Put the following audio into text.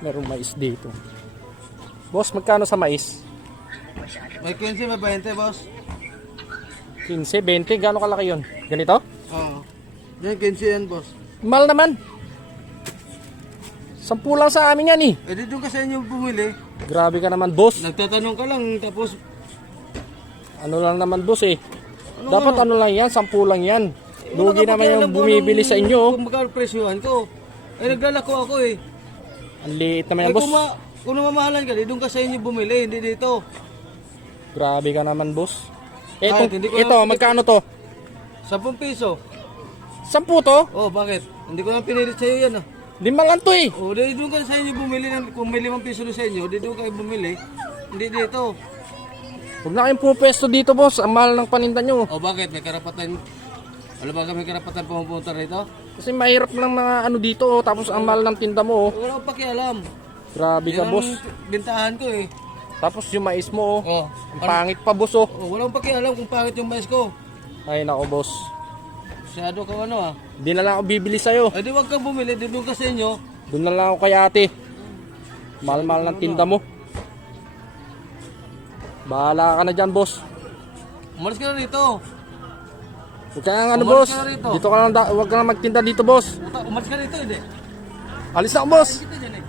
Merong mais dito. Boss, magkano sa mais? May 15, may 20, boss. 15, 20, gaano kalaki yun? Ganito? Oo. Yan, 15 yan, boss. Mahal naman. 10 lang sa amin yan eh. Eh, di doon ka sa inyo bumili. Grabe ka naman, boss. Nagtatanong ka lang, tapos... Ano lang naman, boss eh. Ano Dapat ano lang yan, 10 lang yan. Lugi naman yung bumibili sa inyo. Kung magkano presyuhan ko. Eh, naglalako ako eh. Ang liit naman Eh, yan, boss. kung namamahalan ka, di doon ka sa inyo bumili, hindi dito. Grabe ka naman, boss. Kahit hindi ko Ito, lang- magkano to? 10 piso. 10 to? Oh, bakit? Hindi ko lang pinilit sa'yo yan ah. 5 lang to eh. Oh, di doon ka sa inyo bumili. Kung may 5 piso doon sa inyo, di doon kayo bumili. Hindi dito. Huwag na kayong pupwesto dito, boss. Ang mahal ng paninda nyo. Oh, bakit? May karapatan... Wala ba kami karapatan pumunta rito? Kasi mahirap lang mga ano dito, oh. Tapos ang mahal ng tinda mo. Oh. Wala akong pakialam. Grabe ka, Yan ang boss. bintahan ko eh. Tapos yung mais mo, oh. Oh, Ang pangit pa, boss, oh. oh, wala akong pakialam kung pangit yung mais ko. Ay, nako, boss. Masyado ka ano ah. Hindi na lang ako bibili sa'yo. Eh di wag kang bumili, di doon ka sa inyo. Doon na lang ako kay ate. Mahal-mahal ng tinda mo. Bahala ka na dyan, boss. Umalis ka na rito. Huwag ka nga ano, Umalis boss. ka na rito. Dito ka lang, huwag ka lang magtinda dito, boss. Umalis ka rito, hindi. Alis na ako, boss. Kita dyan eh.